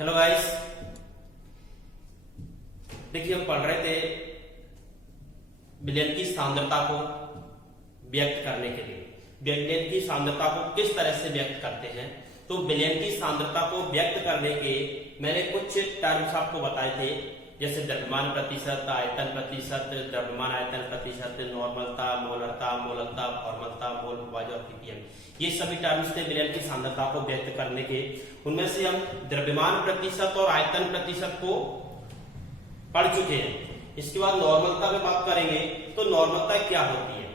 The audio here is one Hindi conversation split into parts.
हेलो गाइस, देखिए हम पढ़ रहे थे विलयन की सांद्रता को व्यक्त करने के लिए। विलयन की सांद्रता को किस तरह से व्यक्त करते हैं, तो विलयन की सांद्रता को व्यक्त करने के मैंने कुछ टर्म्स आपको बताए थे, जैसे द्रव्यमान प्रतिशत, आयतन प्रतिशत, द्रव्यमान आयतन प्रतिशत, नॉर्मलता, मोलरता, मोलकता, फॉर्मलता, मोल प्रभाज्य और ppm। ये सभी टर्म्स थे विलयन की सांद्रता को व्यक्त करने के। उनमें से हम द्रव्यमान प्रतिशत और आयतन प्रतिशत को पढ़ चुके हैं। इसके बाद नॉर्मलता में बात करेंगे। तो नॉर्मलता क्या होती है,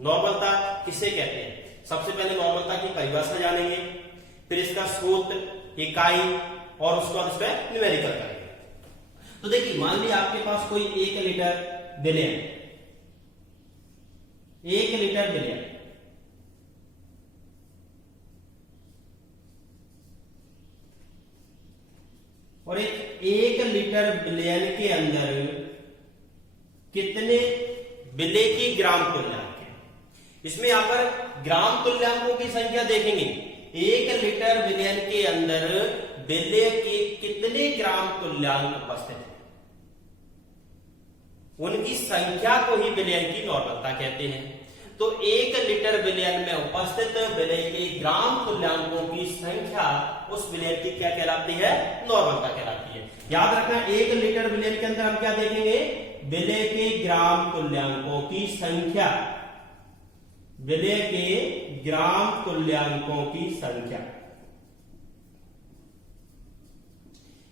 नॉर्मलता किसे कहते हैं। सबसे पहले नॉर्मलता की परिभाषा जानेंगे, फिर इसका स्रोत, इकाई और उसके बाद इसमें न्यूमेरिकल करेंगे। तो देखिए, मान लीजिए आपके पास कोई 1 लीटर विलयन, 1 लीटर विलयन और एक लीटर विलयन के अंदर कितने विलेय के ग्राम तुल्यांक है। इसमें यहां पर ग्राम तुल्यांकों की संख्या देखेंगे। 1 लीटर विलयन के अंदर विलेय के कितने ग्राम तुल्यांक उपस्थित है, उनकी संख्या को ही विलयन की नॉर्मलता कहते हैं। तो 1 लीटर विलयन में उपस्थित विलेय के ग्राम तुल्यांकों की संख्या उस विलयन की क्या कहलाती है, नॉर्मलता कहलाती है। याद रखना, 1 लीटर विलयन के अंदर हम क्या देखेंगे, विलेय के ग्राम तुल्यांकों की संख्या, विलेय के ग्राम तुल्यांकों की संख्या।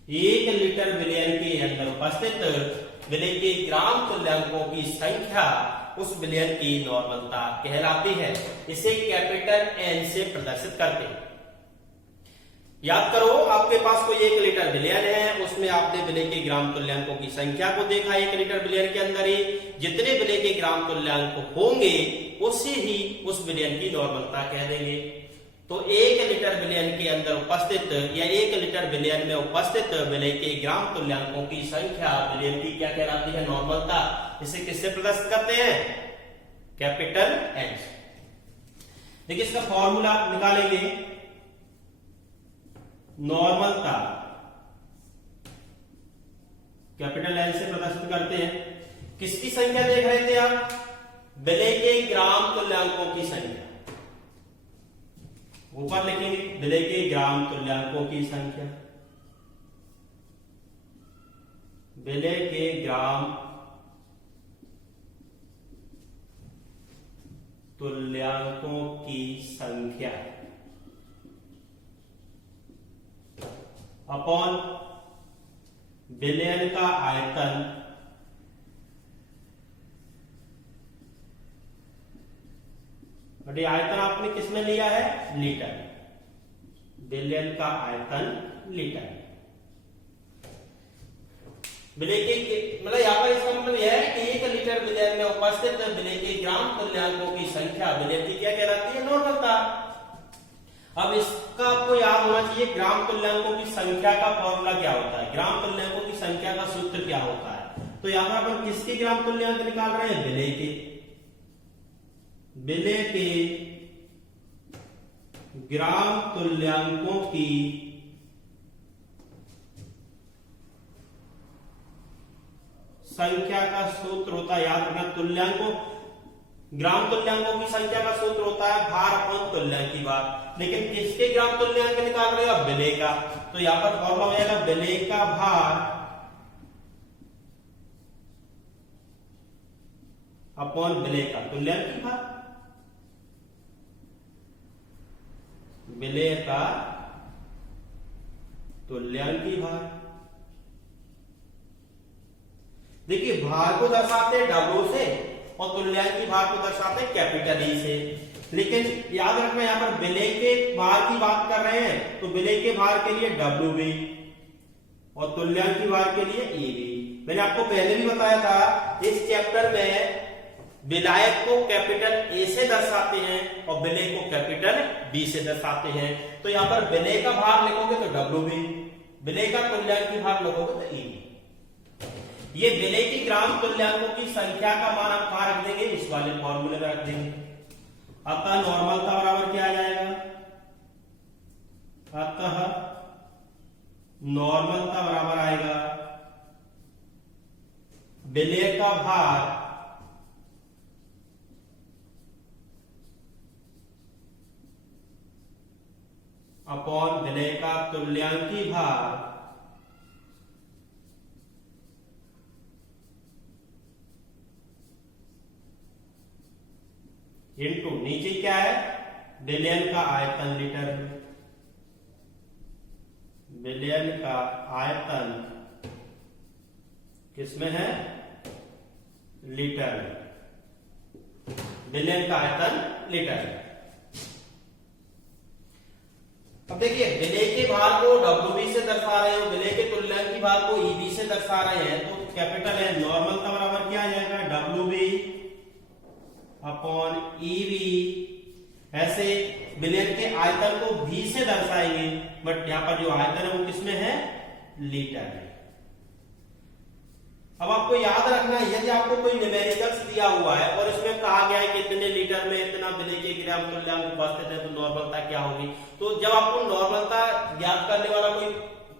1 लीटर विलयन के अंदर उपस्थित विलेय के ग्राम तुल्यांकों की संख्या उस विलयन की नॉर्मलता कहलाती है। इसे कैपिटल एन से प्रदर्शित करते हैं। याद करो, आपके पास कोई 1 लीटर विलयन है, उसमें आपने विलेय के ग्राम तुल्यांकों की संख्या को देखा। 1 लीटर विलयन के अंदर ही जितने विलेय के ग्राम तुल्यांक होंगे उसे ही उस विलयन की नॉर्मलता कह देंगे। तो 1 लीटर विलयन के अंदर उपस्थित या 1 लीटर विलयन में उपस्थित विलेय के ग्राम तुल्यांकों की संख्या विलयन की क्या कहलाती है, नॉर्मलता। इसे किससे प्रदर्शित करते हैं, कैपिटल एन। देखिए, इसका फॉर्मूला निकालेंगे। नॉर्मलता कैपिटल एन से प्रदर्शित करते हैं। किसकी संख्या देख रहे थे आप, विलेय के ग्राम तुल्यांकों की संख्या। ऊपर लिखेंगे विलेय के ग्राम तुल्यांकों की संख्या, विलेय के ग्राम तुल्यांकों की संख्या अपॉन विलयन का आयतन बट ये आयतन आपने किसमें लिया है, लीटर। विलयन का आयतन लीटर। विलेय के मतलब यहां पर इसका मतलब यह है कि 1 लीटर विलयन में उपस्थित विलेय के ग्राम तुल्यांकों की संख्या विलयन की क्या कहलाती है, नॉर्मलता। अब इसका आपको याद होना चाहिए, ग्राम तुल्यांकों की संख्या का फॉर्मूला क्या होता है, ग्राम तुल्यांकों की संख्या का सूत्र क्या होता है। तो यहां पर अपन किसके ग्राम तुल्यांक निकाल रहे हैं, विलेय के। विलेय के ग्राम तुल्यांकों की संख्या का सूत्र होता है, याद रखना, तुल्यांकों ग्राम तुल्यांकों की संख्या का सूत्र होता है भार अपॉन तुल्यांक की बात। लेकिन किसके ग्राम तुल्यांक निकाल रहे हो, विलेय का। तो यहां पर फॉर्मूला हो जाएगा विलेय का भार अपॉन विलेय का तुल्यांक की भार। विलेय का तुल्यांक की भार। देखिए, भार को दर्शाते हैं डब्ल्यू से और तुल्यांक की भार को दर्शाते हैं कैपिटल ई से। लेकिन याद रखना, यहां पर विलेय के भार की बात कर रहे हैं, तो विलेय के भार के लिए डब्ल्यू भी और तुल्यांक की भार के लिए ई भी। मैंने आपको पहले भी बताया था, इस चैप्टर में विलायक को कैपिटल ए से दर्शाते हैं और विलेय को कैपिटल बी से दर्शाते हैं। तो यहां पर विलेय का भार लिखोगे तो डब्ल्यू भी, विलेय का तुल्यांक की भार लिखोगे तो ई भी। ये विलेय की ग्राम तुल्यांकों की संख्या का मान आप कहां रख देंगे, इस वाले फॉर्मूले में रख देंगे। अतः नॉर्मलता बराबर क्या आ जाएगा, अतः नॉर्मलता बराबर आएगा विलय का भार अपॉन विलय का तुल्यांकी भार इनटू नीचे क्या है, विलयन का आयतन लीटर में, विलयन का आयतन किसमें है, लीटर में, विलयन का आयतन लीटर में। अब देखिए विलय के भार को डब्ल्यूबी से दर्शा रहे हो, विलय के तुल्यांकी भार को ईबी से दर्शा रहे हैं, तो कैपिटल है नॉर्मल का बराबर क्या आ जाएगा, डब्ल्यूबी अपॉन ईबी। ऐसे विलयन के आयतन को भी से दर्शाएंगे, बट यहां पर जो आयतन है वो किसमें है, लीटर में। अब आपको याद रखना है, यदि आपको कोई न्यूमेरिकल्स दिया हुआ है और इसमें कहा गया है कि इतने लीटर में इतना विलय के ग्राम तुल्यांक उपस्थित है, तो नॉर्मलता क्या होगी। तो जब आपको नॉर्मलता ज्ञात करने वाला कोई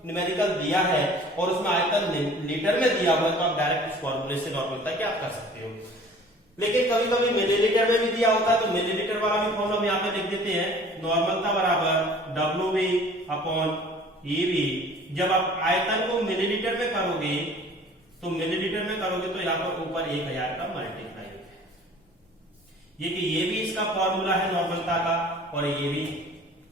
न्यूमेरिकल दिया है और उसमें आयतन लीटर में दिया हुआ है, तो आप डायरेक्ट इस फॉर्मूले से नॉर्मलता ज्ञात कर सकते हो। लेकिन कभी कभी मिलीलीटर में भी दिया होता है, तो मिलीलीटर वाला भी फॉर्मूला हम यहाँ पे लिख देते हैं, नॉर्मलता बराबर डब्ल्यूबी अपॉन ईबी। जब आप आयतन को मिलीलीटर में करोगे तो मिलीलीटर में करोगे तो यहाँ पर ऊपर 1000 का मल्टीप्लाई होता है। ये कि ये भी इसका फॉर्मूला है नॉर्मलता का, और ये भी,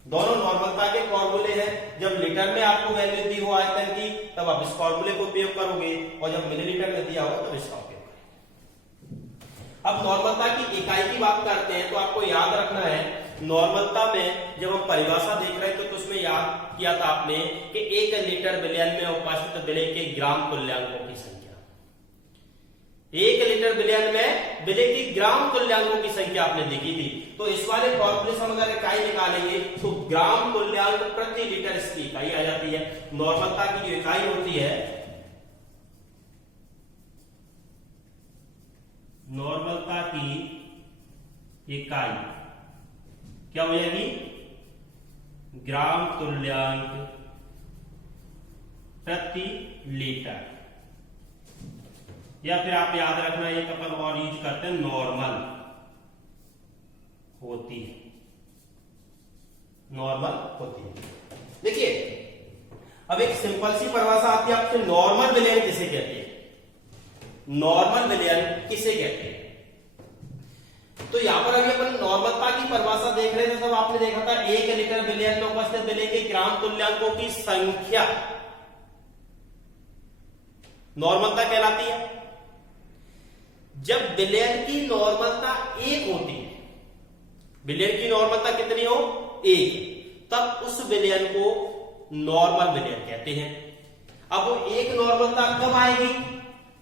दोनों नॉर्मलता के फॉर्मूले हैं। जब लीटर में आपको वैल्यू दी हो आयतन की, तब आप इस फॉर्मूले को उपयोग करोगे, और जब मिलीलीटर में दिया हो तब इसका उपयोग। अब नॉर्मलता की इकाई की बात करते हैं, तो आपको याद रखना है नॉर्मलता में जब हम परिभाषा देख रहे थे तो उसमें याद किया था आपने कि 1 लीटर विलयन में उपस्थित विलय के ग्राम तुल्यांकों की संख्या, 1 लीटर विलयन में विलय के ग्राम तुल्यांकों की संख्या आपने देखी थी। तो इस वाले फॉर्मूले से हम अगर इकाई निकालेंगे तो ग्राम तुल्यांक प्रति लीटर इसकी इकाई आ जाती है। नॉर्मलता की जो इकाई होती है, नॉर्मलता की इकाई क्या हो जाएगी, ग्राम तुल्यांक प्रति लीटर, या फिर आप याद रखना एक अपन और यूज करते हैं, नॉर्मल होती है, नॉर्मल होती है। देखिए अब एक सिंपल सी परिभाषा आती है आपसे, नॉर्मल विलयन किसे कहते हैं, नॉर्मल विलयन किसे कहते हैं। तो यहां पर अभी अपन नॉर्मलता की परिभाषा देख रहे थे, तब आपने देखा था 1 लीटर विलयन में उपस्थित विलय के ग्राम तुल्यांकों की संख्या नॉर्मलता कहलाती है। जब विलयन की नॉर्मलता 1 होती है, विलयन की नॉर्मलता कितनी हो, 1, तब उस विलयन को नॉर्मल विलयन कहते हैं। अब वो 1 नॉर्मलता कब आएगी,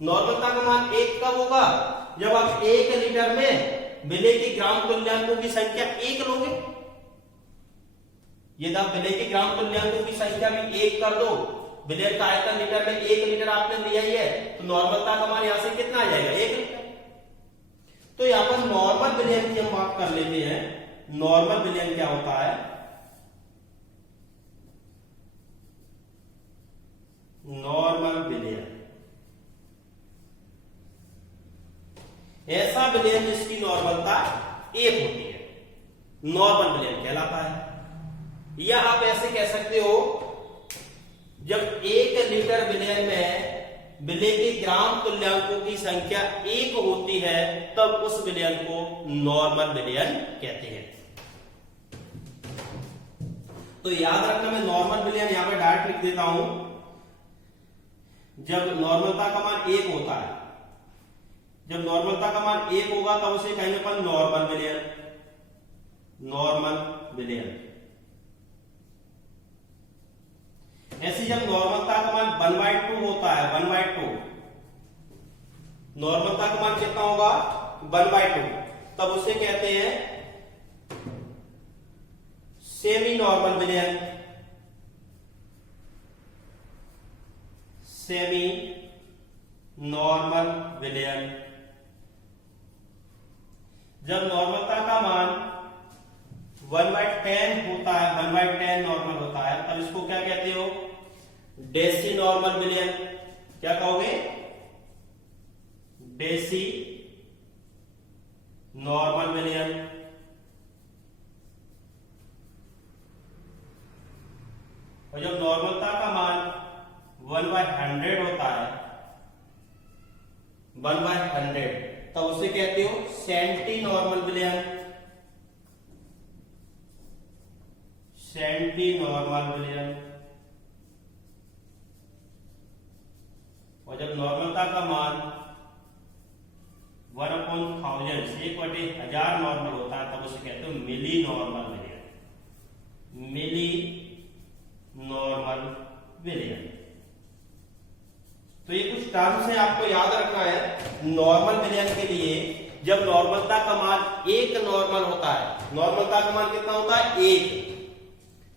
नॉर्मलता का मान 1 कब होगा, जब आप 1 लीटर में विलय के ग्राम तुल्यांकों की संख्या 1 लोगे। यदि आप विलय के ग्राम तुल्यांकों की संख्या भी 1 कर दो, विलय का आयतन लीटर में 1 लीटर आपने लिया ही है, तो नॉर्मलता का मान यहां से कितना आ जाएगा, 1 लीटर। तो यहां पर नॉर्मल विलयन की हम बात कर लेते हैं। नॉर्मल विलयन क्या होता है, नॉर्मल विलयन ऐसा विलयन जिसकी नॉर्मलता 1 होती है, नॉर्मल विलयन कहलाता है। या आप ऐसे कह सकते हो, जब 1 लीटर विलयन में विलय के ग्राम तुल्यांकों की संख्या 1 होती है, तब उस विलयन को नॉर्मल विलयन कहते हैं। तो याद रखना, मैं नॉर्मल विलयन यहां पर डायरेक्ट लिख देता हूं। जब नॉर्मलता का मान 1 होता है, जब नॉर्मलता का मान 1 होगा तब उसे कहेंगे अपन नॉर्मल विलयन, नॉर्मल विलयन। ऐसे जब नॉर्मलता का मान 1/2 होता है, 1/2, नॉर्मलता का मान कितना होगा, 1/2, तब उसे कहते हैं सेमी नॉर्मल विलयन, सेमी नॉर्मल विलयन। जब नॉर्मलता का मान 1/10 होता है, 1/10 नॉर्मल होता है, तब इसको क्या कहते हो, डेसी नॉर्मल विलयन, क्या कहोगे, डेसी नॉर्मल विलयन। और जब नॉर्मलता का मान 1/100 होता है, 1/100, तब उसे कहते हो सेंटी नॉर्मल विलयन, सेंटी नॉर्मल विलयन। और जब नॉर्मलता का मान 1/1000, 1/1000 नॉर्मल होता है, तब उसे कहते हो मिली नॉर्मल विलयन, मिली नॉर्मल विलयन। तो ये कुछ टर्म्स है, आपको याद रखना है नॉर्मल विलयन के लिए। जब नॉर्मलता का मान 1 नॉर्मल होता है, नॉर्मलता का मान कितना होता है, 1,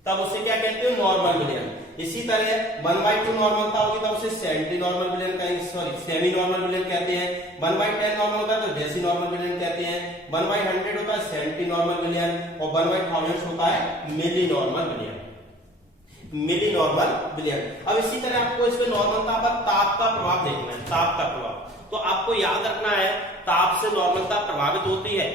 तब उसे क्या कहते हो, नॉर्मल विलयन। इसी तरह 1/2 नॉर्मलता होगी तब उसे सेंटी नॉर्मल विलयन कहेंगे, सॉरी सेमी नॉर्मल विलयन कहते हैं। 1/10 नॉर्मल होता है तो डेसी नॉर्मल विलयन कहते हैं। 1/100 होता है सेंटी नॉर्मल विलयन, और 1/1000 होता है मिली नॉर्मल विलयन, मिली नॉर्मल विलयन। अब इसी तरह आपको इसमें नॉर्मलता पर ताप का प्रभाव देखना है, ताप का प्रभाव। तो आपको याद रखना है ताप से नॉर्मलता प्रभावित होती है,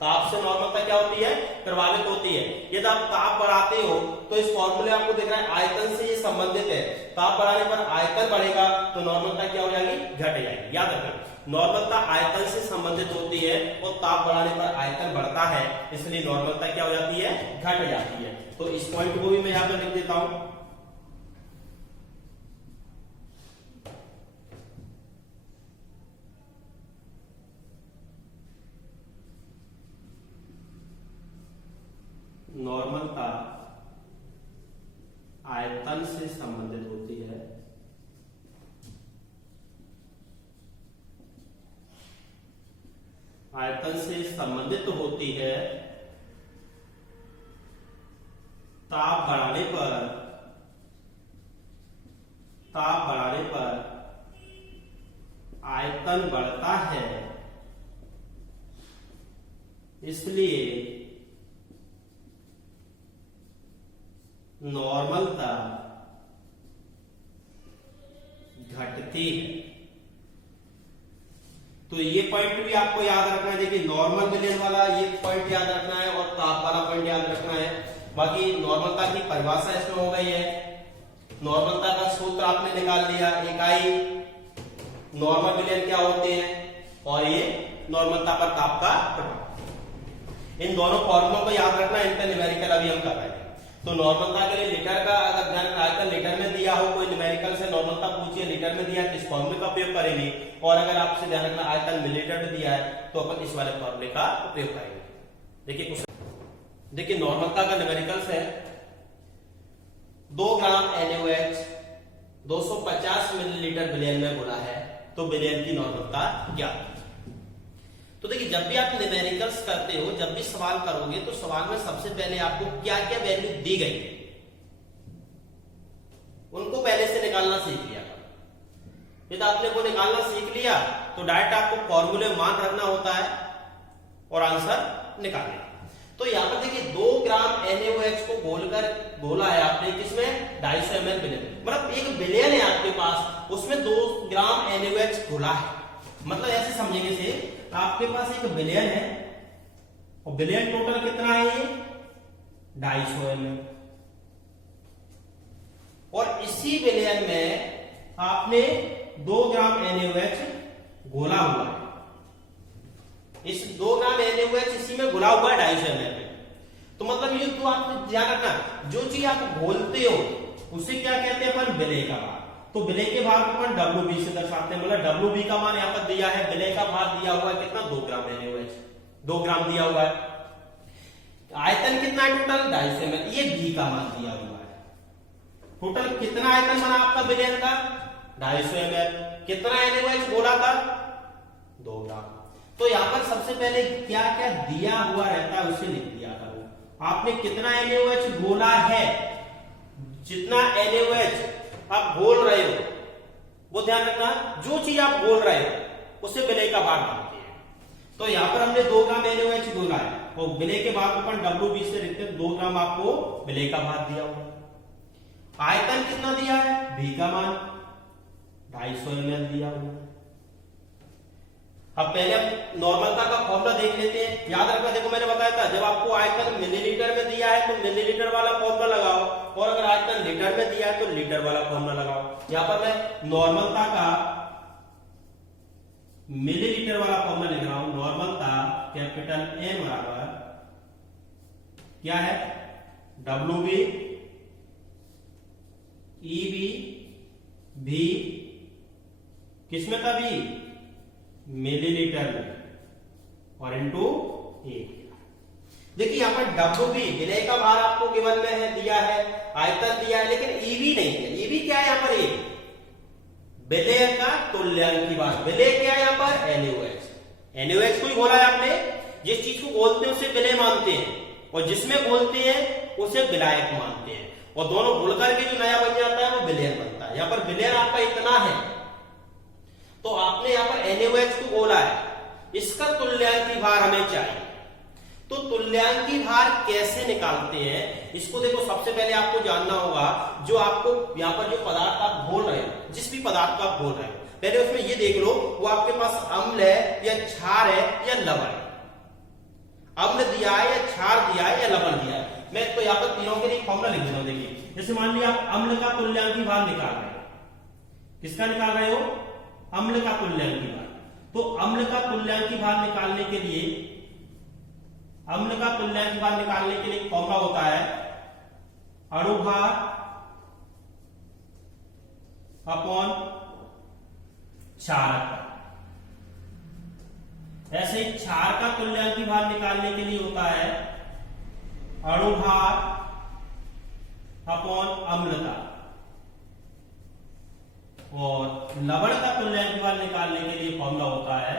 ताप से नॉर्मलता क्या होती है, प्रभावित होती है। यदि आप ताप बढ़ाते हो तो इस फॉर्मूले आपको दिख रहा है आयतन से ये संबंधित है, ताप बढ़ाने पर आयतन बढ़ेगा तो नॉर्मलता क्या हो जाएगी, घट जाएगी। याद रखना नॉर्मलता आयतन से संबंधित होती है और ताप बढ़ाने पर आयतन बढ़ता है, इसलिए नॉर्मलता क्या हो जाती है, घट जाती है। तो इस पॉइंट को भी मैं यहां पर लिख देता हूं। नॉर्मलता आयतन से संबंधित होती है, आयतन से संबंधित होती है, ताप बढ़ाने पर, ताप बढ़ाने पर आयतन बढ़ता है, इसलिए नॉर्मलता घटती है। तो ये पॉइंट भी आपको याद रखना है। देखिए नॉर्मल विलयन वाला ये पॉइंट याद रखना है और ताप वाला पॉइंट याद रखना है। बाकी नॉर्मलता की परिभाषा इसमें हो गई है, नॉर्मलता का सूत्र आपने निकाल लिया, इकाई नॉर्मल विलयन क्या होते हैं, और ये नॉर्मलता पर ताप का प्रभाव। इन दोनों फॉर्मूलों को याद रखना, इन पर न्यूमेरिकल अभी हम कर रहे हैं। तो नॉर्मलता के लिए लीटर का अगर ध्यान आयतन लीटर में दिया हो, कोई न्यूमेरिकल से नॉर्मलता पूछिए लीटर में दिया, किस फॉर्मूले का उपयोग करेंगे, और अगर आपसे ध्यान रखना आयतन मिलीलीटर में दिया है तो अपन इस वाले फॉर्मूले का उपयोग करेंगे। देखिए कुछ, देखिए नॉर्मलता का न्यूमेरिकल्स है 2 ग्राम NaOH 250 मिलीलीटर विलयन में घुला है, तो विलयन की नॉर्मलता क्या है। तो देखिए जब भी आप न्यूमेरिकल्स करते हो, जब भी सवाल करोगे तो सवाल में सबसे पहले आपको क्या क्या वैल्यू दी गई उनको पहले से निकालना सीख लिया करो। यदि आपने वो निकालना सीख लिया तो डायरेक्ट आपको फॉर्मूले मान रखना होता है और आंसर निकालना। तो यहां पर देखिए 2 ग्राम NaOH को घोला है आपने, किसमें, 250 ml विलयन, मतलब एक विलयन है आपके पास, उसमें 2 ग्राम NaOH घोला है। मतलब ऐसे समझेंगे से आपके पास एक विलयन है और विलयन टोटल कितना है, ये 250 ml, और इसी विलयन में आपने 2 ग्राम NaOH घोला हुआ है। इस 2 ग्राम NaOH इसी में घुला हुआ है 250 ml में। तो मतलब ये तो आप ध्यान रखना, जो चीज आप घोलते हो उसे क्या कहते हैं अपन, विलय का भार। तो विलय के भार को अपन WB से दर्शाते हैं, मतलब WB का मान यहां पर दिया है, विलय का भार दिया हुआ है कितना, 2 ग्राम NaOH, 2 ग्राम दिया हुआ है। आयतन कितना है टोटल, 250 ml, ये B का मान दिया हुआ है। टोटल कितना आयतन बना आपका विलयन का, 250 ml। कितना NaOH घोला था, 2 ग्राम। तो यहां पर सबसे पहले क्या क्या दिया हुआ रहता है उसे लिख दिया करो। आपने कितना NaOH घोला है, जितना NaOH आप घोल रहे हो वो ध्यान रखना, जो चीज आप घोल रहे हो उसे विलय का भार मानते हैं। तो यहां पर हमने 2 ग्राम NaOH घोला है, तो विलय के भार को अपन WB से लिखते हैं, 2 ग्राम आपको विलय का भार दिया हुआ। आयतन कितना दिया है, V का मान 250 ml दिया हुआ है। अब पहले हम नॉर्मलता का फॉर्मूला देख लेते हैं। याद रखना, देखो मैंने बताया था जब आपको आयतन मिलीलीटर में दिया है तो मिलीलीटर वाला फॉर्मूला लगाओ, और अगर आयतन लीटर में दिया है तो लीटर वाला फॉर्मूला लगाओ। यहां पर मैं नॉर्मलता का मिलीलीटर वाला फॉर्मूला लिख रहा हूं। नॉर्मलता कैपिटल M बराबर क्या है, WB EB V किसमें था, V मिलीलीटर में, और इनटू A। देखिए यहां पर WB विलय का भार आपको गिवन में है, दिया है, आयतन दिया है, लेकिन EB नहीं है। EB क्या है यहां पर, A विलय का तुल्यांकी भार। विलय क्या है यहां पर, NaOH। NaOH को ही बोला है आपने, जिस चीज को बोलते हैं उसे विलय मानते हैं, और जिसमें बोलते हैं उसे विलायक मानते हैं, और दोनों गुण करके जो नया बन जाता है वो विलयन बनता है। यहां पर विलयन आपका इतना है, तो आपने यहां पर NaOH को बोला है, इसका तुल्यांकी भार हमें चाहिए। तो तुल्यांकी भार कैसे निकालते हैं, इसको देखो सबसे पहले आपको जानना होगा, जो आपको यहां पर जो पदार्थ आप घोल रहे हो, जिस भी पदार्थ को आप घोल रहे हो, पहले उसमें ये देख लो वो आपके पास अम्ल है या क्षार है या लवण है। अम्ल दिया है या क्षार दिया है या लवण दिया है। मैं तो यहां पर तीनों के लिए फॉर्मूला लिख दूंगा। देखिए जैसे मान लिया आप अम्ल का तुल्यांकी भार निकाल रहे हो, किसका निकाल रहे हो, अम्ल का तुल्यांकी भार। तो अम्ल का तुल्यांकी भार निकालने के लिए, अम्ल का तुल्यांकी भार निकालने के लिए फॉर्मूला होता है अणुभार अपॉन क्षारकता। ऐसे ही क्षार का तुल्यांकी भार निकालने के लिए होता है अणुभार अपॉन अम्लता, और लवण का तुल्यांकी भार निकालने के लिए फॉर्मूला होता है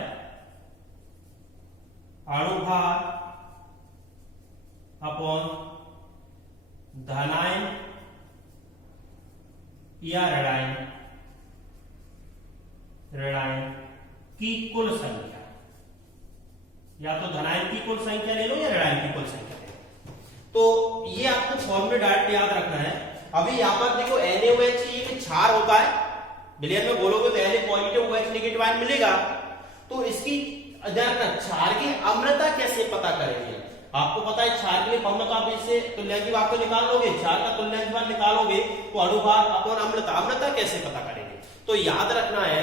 अणुभार अपॉन धनायन या ऋणायन की कुल संख्या, या तो धनायन की कुल संख्या ले लो या ऋणायन की कुल संख्या ले लो। तो ये आपको फॉर्मूला डायरेक्ट याद रखना है। अभी यहां पर देखो NaOH एक क्षार होता है, विलयन में बोलोगे तो Na positive OH negative ion मिलेगा। तो इसकी क्षार की अम्लता कैसे पता करेंगे, आपको पता है क्षार के लिए फॉर्मूला आप इससे तुल्यांकी भार को निकाल लोगे, क्षार का तुल्यांकी भार निकालोगे तो अणुभार अपॉन अम्लता। अम्लता कैसे पता करेंगे, तो याद रखना है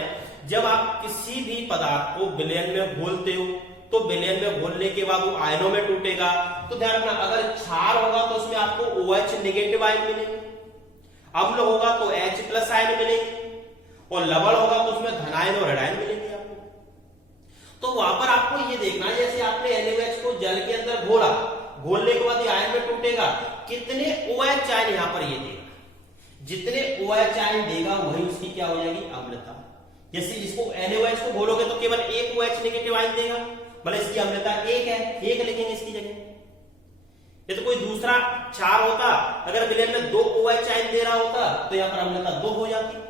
जब आप किसी भी पदार्थ को विलयन में घोलते हो तो विलयन में घोलने के बाद वो आयनों में टूटेगा। तो ध्यान रखना, अगर क्षार होगा तो उसमें आपको OH नेगेटिव आयन मिलेंगे, अम्ल होगा तो H प्लस आयन मिलेंगे, और लवण होगा तो उसमें धनायन और ऋणायन मिलेंगे आपको। तो वहां पर आपको ये देखना है, जैसे आपने NaOH को जल के अंदर घोला, घोलने के बाद ये आयन में टूटेगा, कितने OH आयन यहां पर ये देगा, जितने OH आयन देगा वही उसकी क्या हो जाएगी, अम्लता। जैसे इसको NaOH को घोलोगे तो केवल एक OH नेगेटिव आयन देगा, भले इसकी अम्लता एक है, एक लिखेंगे इसकी जगह। ये तो कोई दूसरा क्षार होता, अगर विलयन में 2 OH आयन दे रहा होता तो यहां पर अम्लता 2 हो जाती।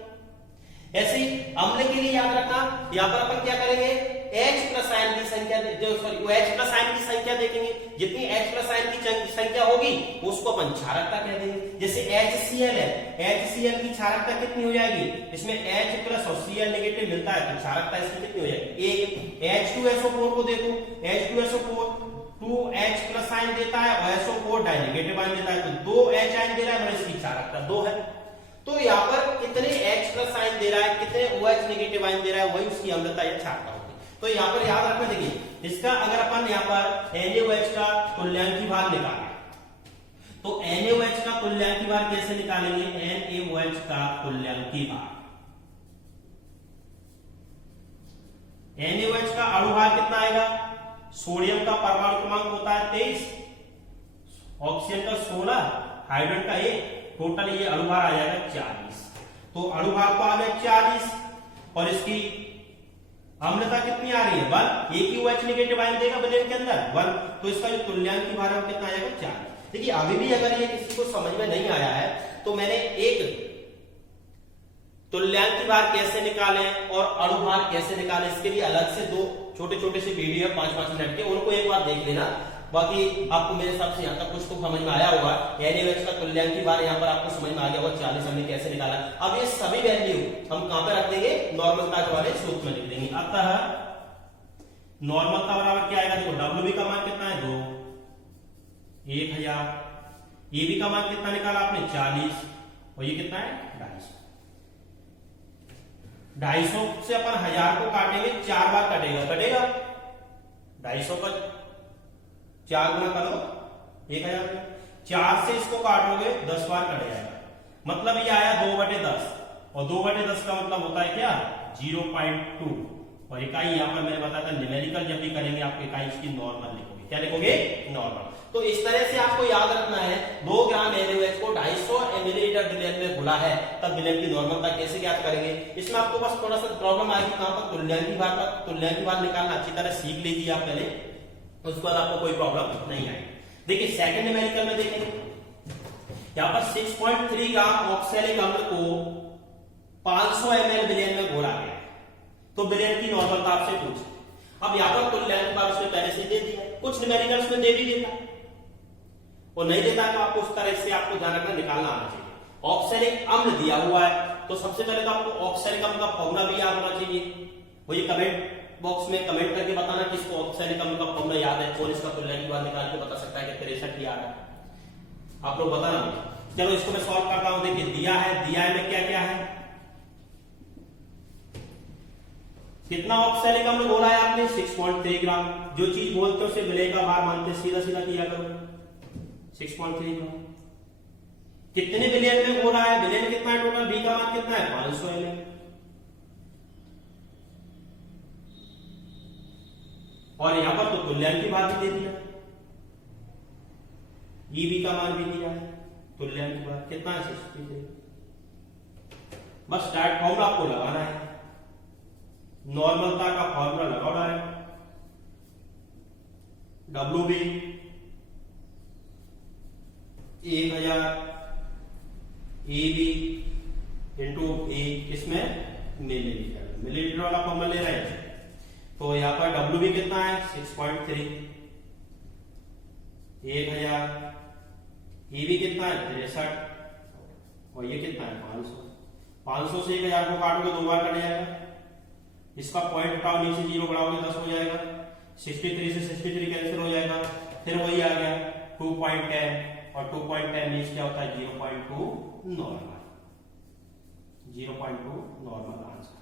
ऐसे ही अम्ल के लिए याद रखना, यहां पर अपन क्या करेंगे, H प्लस आयन की संख्या, OH प्लस आयन की संख्या देखेंगे, जितनी H प्लस आयन की संख्या होगी उसको अपन क्षारकता कह देंगे। जैसे HCl है, HCl की क्षारकता कितनी हो जाएगी, इसमें H प्लस और Cl नेगेटिव मिलता है तो क्षारकता इसकी कितनी हो जाएगी, 1। H2SO4 को देखो, H2SO4 2H प्लस आयन देता है और SO4 डाइनेगेटिव आयन देता है, तो 2H आयन दे रहा है, इसकी क्षारकता 2 है। तो यहाँ पर कितने H प्लस आयन दे रहा है, कितने OH नेगेटिव आयन दे रहा है, वही उसकी अम्लता या क्षारकता होगी। तो यहाँ पर याद रखना, देखिए इसका अगर अपन यहाँ पर NaOH का तुल्यांकी भार निकालें तो NaOH का तुल्यांकी भार कैसे निकालेंगे, NaOH का तुल्यांकी भार, NaOH का अणुभार कितना आएगा, सोडियम का परमाणु क्रमांक होता है 23, ऑक्सीजन का 16, हाइड्रोजन का 1, टोटल ये अणुभार आ जाएगा 40। तो अणुभार को आ गया 40, और इसकी अम्लता कितनी आ रही है, 1। एक ही OH नेगेटिव आयन देगा विलयन के अंदर 1, तो इसका जो तुल्यांकी भार है कितना आ जाएगा, 40। देखिए अभी भी अगर ये किसी को समझ में नहीं आया है तो मैंने एक तुल्यांकी भार कैसे निकालें और अणुभार कैसे निकालें, इसके लिए अलग से 2 छोटे छोटे से वीडियो है 5-5 मिनट के, उनको एक बार देख लेना। बाकी आपको मेरे हिसाब से यहाँ तक कुछ तो समझ में आया होगा। NaOH का तुल्यांकी भार यहाँ पर आपको समझ में आ गया होगा, 40 हमने कैसे निकाला। अब ये सभी वैल्यू हम कहां पर रख देंगे, नॉर्मलता के वाले सूत्र में लिख देंगे। अतः नॉर्मलता बराबर क्या आएगा, देखो WB का मान कितना है 2, 1000, AB का मान कितना निकाला आपने 40, और ये कितना है 250। 250 से अपन 1000 को काटेंगे, 4 बार कटेगा, 250 का 4 गुना करो 1000, 4 से इसको काटोगे 10 बार कट जाएगा। मतलब ये आया 2/10, और 2/10 का मतलब होता है क्या 0.2, और इकाई यहाँ पर मैंने बताया था न्यूमेरिकल जब भी करेंगे आप इकाई इसकी नॉर्मल लिखोगे, क्या लिखोगे नॉर्मल। तो इस तरह से आपको याद रखना है 2 ग्राम NaOH को 250 मिलीलीटर विलेन में घुला है, तब विलेन की नॉर्मलता कैसे ज्ञात करेंगे। इसमें आपको बस थोड़ा सा प्रॉब्लम आएगी कहां पर, तुल्यांकी भार निकालना अच्छी तरह सीख लीजिए आप पहले, उसके बाद आपको कोई प्रॉब्लम नहीं आएगी। देखिए सेकंड न्यूमेरिकल में देखेंगे यहां पर 6.3 ग्राम ऑक्सैलिक अम्ल को 500 ml विलेन में घोला गया, तो विलेन की नॉर्मलता आपसे पूछे। अब यहाँ पर तुल्यांक भार उसने पहले से दे दिया, कुछ न्यूमेरिकल्स में दे भी देता और नहीं देता है, तो आपको उस तरह से आपको ध्यान रखना, निकालना आना चाहिए। ऑक्सैलिक अम्ल दिया हुआ है, तो सबसे पहले तो आपको ऑक्सैलिक अम्ल का फॉर्मूला भी याद होना चाहिए। वो ये कमेंट बॉक्स में कमेंट करके बताना किसको ऑक्सैलिक अम्ल का फॉर्मूला याद है, कौन इसका तुल्यांकी भार निकाल के बता सकता है कि 63 याद है, आप लोग बताना। चलो इसको मैं सॉल्व करता हूं। देखिए दिया है में क्या क्या है, कितना ऑक्सैलिक अम्ल बोला है आपने 6.3 ग्राम। जो चीज बोलते हो उसे विलेय का भार मानते, सीधा सीधा किया करो 6.3 ग्राम। कितने विलेन में बोला है, विलेन कितना है टोटल, बी का मान कितना है 500 ml, और यहां पर तो तुल्यांकी भार भी दे दिया, ईबी का मान भी दिया है, तुल्यांकी भार कितना है 63। बस डायरेक्ट फॉर्मूला आपको लगाना है, नॉर्मलता का फॉर्मूला लगाओ डायरेक्ट, WB 1000 EB इंटू ए, इसमें मिलीलीटर वाला फॉर्मूला ले रहे हैं, तो यहां पर WB कितना है 6.3, 1000, EB कितना है 63, और ये कितना है 500। 500 से 1000 को काटोगे 2 बार कट जाएगा, इसका पॉइंट हटाओ, नीचे 0 बढ़ाओगे 10 हो जाएगा, 63 से 63 कैंसिल हो जाएगा, फिर वही आ गया 2.10, और 2.10 मींस क्या होता है 0.2 नॉर्मल, 0.2 नॉर्मल आंसर।